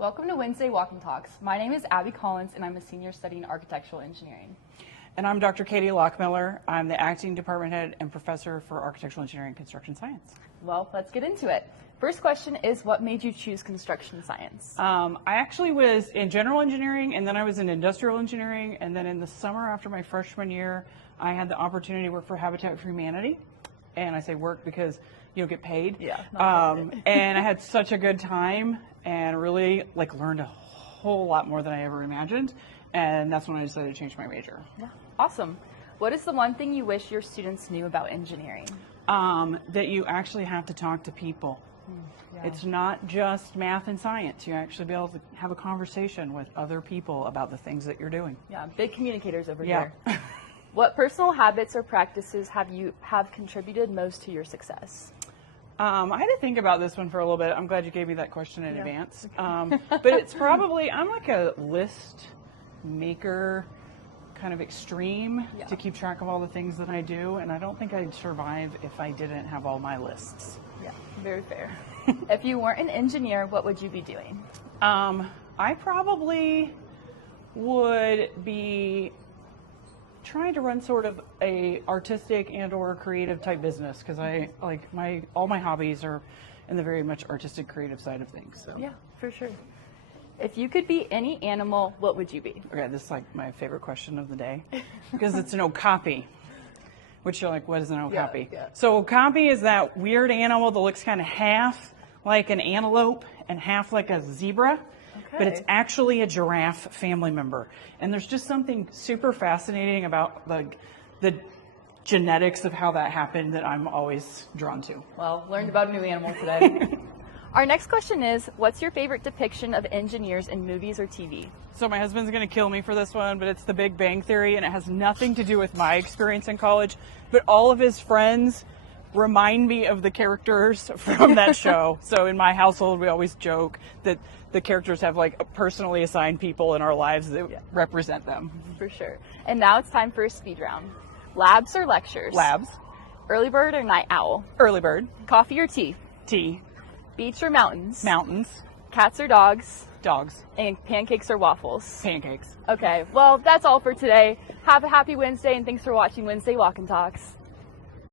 Welcome to Wednesday Walking Talks. My name is Abby Collins, and I'm a senior studying architectural engineering. And I'm Dr. Katie Lockmiller. I'm the acting department head and professor for architectural engineering and construction science. Well, let's get into it. First question is, what made you choose construction science? I actually was in general engineering, and then I was in industrial engineering, and then in the summer after my freshman year, I had the opportunity to work for Habitat for Humanity. And I say work because you don't get paid. Yeah. And I had such a good time and really learned a whole lot more than I ever imagined. And that's when I decided to change my major. Yeah. Awesome. What is the one thing you wish your students knew about engineering? That you actually have to talk to people. Yeah. It's not just math and science. You actually be able to have a conversation with other people about the things that you're doing. Yeah, big communicators over Yeah. here. What personal habits or practices have contributed most to your success? I had to think about this one for a little bit. I'm glad you gave me that question in Yeah. advance. But it's probably, I'm like a list maker, kind of extreme to keep track of all the things that I do. And I don't think I'd survive if I didn't have all my lists. Yeah, very fair. If you weren't an engineer, what would you be doing? I probably would be trying to run sort of a artistic and or creative type business, because I all my hobbies are in the very much artistic creative side of things. So. Yeah, for sure. If you could be any animal, what would you be? Okay, this is my favorite question of the day because it's an okapi, which you're like, what is an okapi? Yeah. So okapi is that weird animal that looks kind of half like an antelope and half like a zebra. But it's actually a giraffe family member. And there's just something super fascinating about the genetics of how that happened that I'm always drawn to. Well, learned about a new animal today. Our next question is, what's your favorite depiction of engineers in movies or TV? So my husband's going to kill me for this one, but it's The Big Bang Theory, and it has nothing to do with my experience in college. But all of his friends remind me of the characters from that show. So in my household, we always joke that the characters have personally assigned people in our lives that represent them. For sure. And now it's time for a speed round. Labs or lectures? Labs. Early bird or night owl? Early bird. Coffee or tea? Tea. Beach or mountains? Mountains. Cats or dogs? Dogs. And pancakes or waffles? Pancakes. Okay, well, that's all for today. Have a happy Wednesday, and thanks for watching Wednesday Walk and Talks.